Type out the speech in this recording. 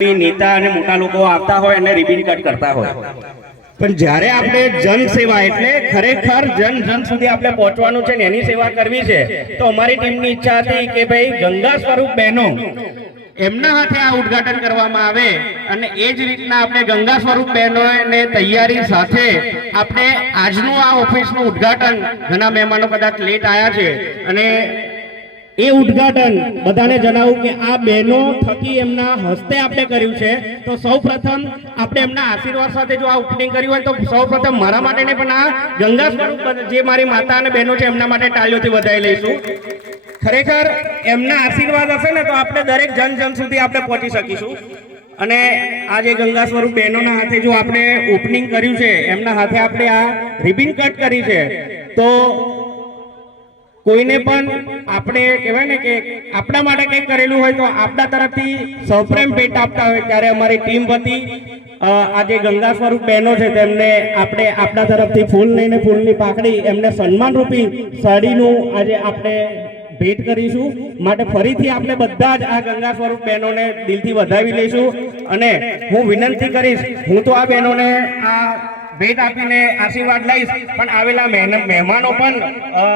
નેતા અને મોટા લોકો આવતા હોય અને રિબિન કટ કરતા હોય. પણ જ્યારે આપણે જન સેવા એટલે ખરેખર જન જન સુધી આપણે પહોંચવાનું છે ને એની સેવા કરવી છે, તો અમારી ટીમની ઈચ્છા હતી કે ભાઈ ગંગા સ્વરૂપ બહેનો એમના હાથે આ ઉદ્ઘાટન કરવામાં આવે અને એ જ રીતના આપણે ગંગા સ્વરૂપ બહેનોને તૈયારી સાથે આપણે આજનું આ ઓફિસનું ઉદ્ઘાટન ઘણા મહેમાનો કદાચ લેટ આવ્યા છે અને એ ઉદ્ઘાટન બધાને જણાવું કે આ બહેનો થકી એમના હસ્તે આપણે કર્યું છે. તો સૌ પ્રથમ આપણે એમના આશીર્વાદ સાથે જો આ ઓપનિંગ કર્યું હોય તો સૌ પ્રથમ મારા માટે પણ આ ગંગા સ્વરૂપ જે મારી માતા અને બહેનો છે એમના માટે તાળીઓથી વધાવી લઈશું. ખરેખર એમના આશીર્વાદ હશે ને તો આપણે દરેક જન જન સુધી આપણે પહોંચી શકીશું. અને આ જે ગંગા સ્વરૂપ બહેનોના હાથે જો આપણે ઓપનિંગ કર્યું છે, એમના હાથે આપણે આ રિબિન કટ કરી છે, તો કોઈને પણ આપણે કહેવાય ને કે આપણા માટે કંઈક કરેલું હોય તો આપણા તરફથી સૌપ્રેમ ભેટ આપતા હોય ત્યારે અમારી ટીમ વતી આજે ગંગા સ્વરૂપ બહેનો છે તેમને આપણે આપણા તરફથી ફૂલ લઈને ફૂલની પાકડી એમને સન્માનરૂપી સાડીનું આજે આપણે ભેટ કરીશું. માટે ફરીથી આપણે બધા જ આ ગંગા સ્વરૂપ બહેનોને દિલથી વધાવી લઈશું અને હું વિનંતી કરીશ, હું તો આ બહેનોને આ ભેટ આપીને આશીર્વાદ લઈશ, પણ આવેલા મહેમાનો પણ